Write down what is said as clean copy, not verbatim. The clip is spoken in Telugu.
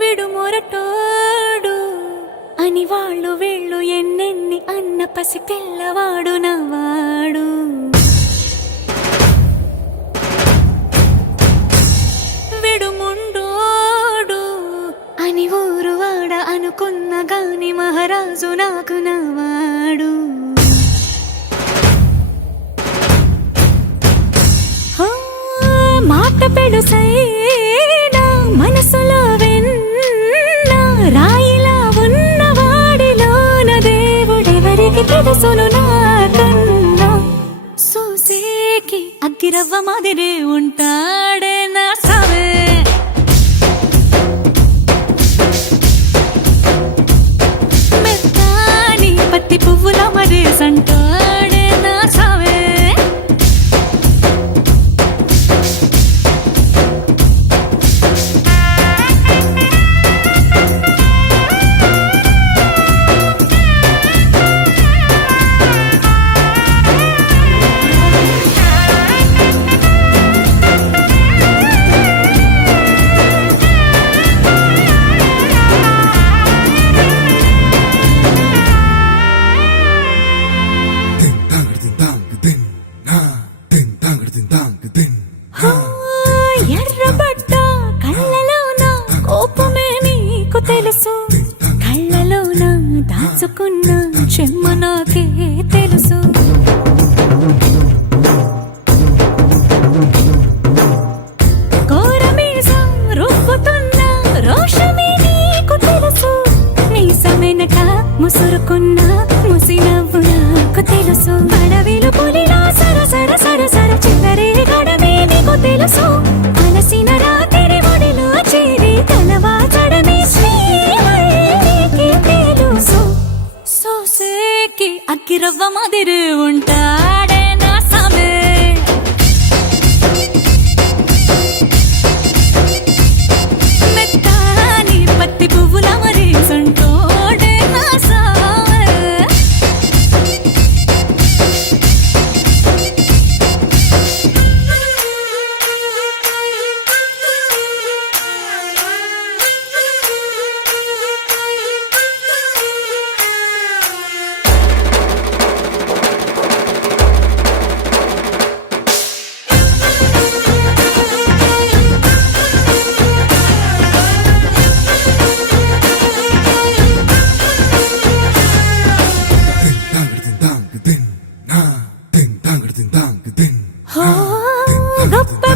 విడు మొరటోడు అని వాళ్ళు వీళ్ళు ఎన్నెన్ని అన్న పసి పిల్లవాడు నవ్వాడు. విడు ముండోడు అని ఊరు వాడ అనుకున్న గాని మహారాజు నాకు నవ్వాడు. మాట పెడుసైనా మనసులో వెన్న రాయిలా ఉన్నవాడిలోన దేవుడెవరికి తెలుసును నాకన్నా. సూసేకి అగ్గిరవ్వ మాదిరే ఉంటాడే నా సావే. మెత్తాని పత్తి పువ్వుల మరేసంటాడే నా సావే. ఎర్రబడ్డ కళ్ళలోన కోపమే నీకు తెలుసు, కళ్ళలోన దాచుకున్న చెమ్మ నాకే తెలుసు. కోరమీసం రుబ్బుతున్న రోషమే నీకు తెలుసు, మీసమెనక ముసురుకున్న ముసినవ్వు నాకు తెలుసు. అడవిలు పులిలా సరసర సరసర చిల్లరే గడమే నీకు తెలుసు. అలసిన రాత్రి ఒడిలో చేరి తలవాచడమే శ్రీవల్లికి తెలుసు. సోసేకి అగ్గిరవ్వ మాదిరి ఉంటాడే నా సామే. మెత్తాని పత్తి పువ్వుల మరేసంటోడే నా సామే. గొప్ప